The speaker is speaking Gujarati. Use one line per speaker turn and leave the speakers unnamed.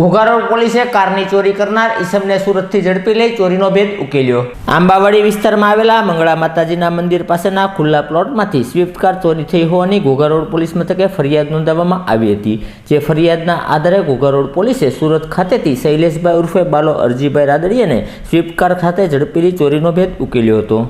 ઘોઘારોડ પોલીસે કારની ચોરી કરનાર ઈસમને સુરતથી ઝડપી લઈ ચોરીનો ભેદ ઉકેલ્યો. આંબાવાડી વિસ્તારમાં આવેલા મંગળા માતાજીના મંદિર પાસેના ખુલ્લા પ્લોટમાંથી સ્વિફ્ટ કાર ચોરી થઈ હોવાની ઘોઘારોડ પોલીસ મથકે ફરિયાદ નોંધાવવામાં આવી હતી, જે ફરિયાદના આધારે ઘોઘારોડ પોલીસે સુરત ખાતેથી શૈલેષભાઈ ઉર્ફે બાલો અરજીભાઈ રાદડીયાને સ્વિફ્ટ કાર ખાતે ઝડપીલી ચોરીનો ભેદ ઉકેલ્યો હતો.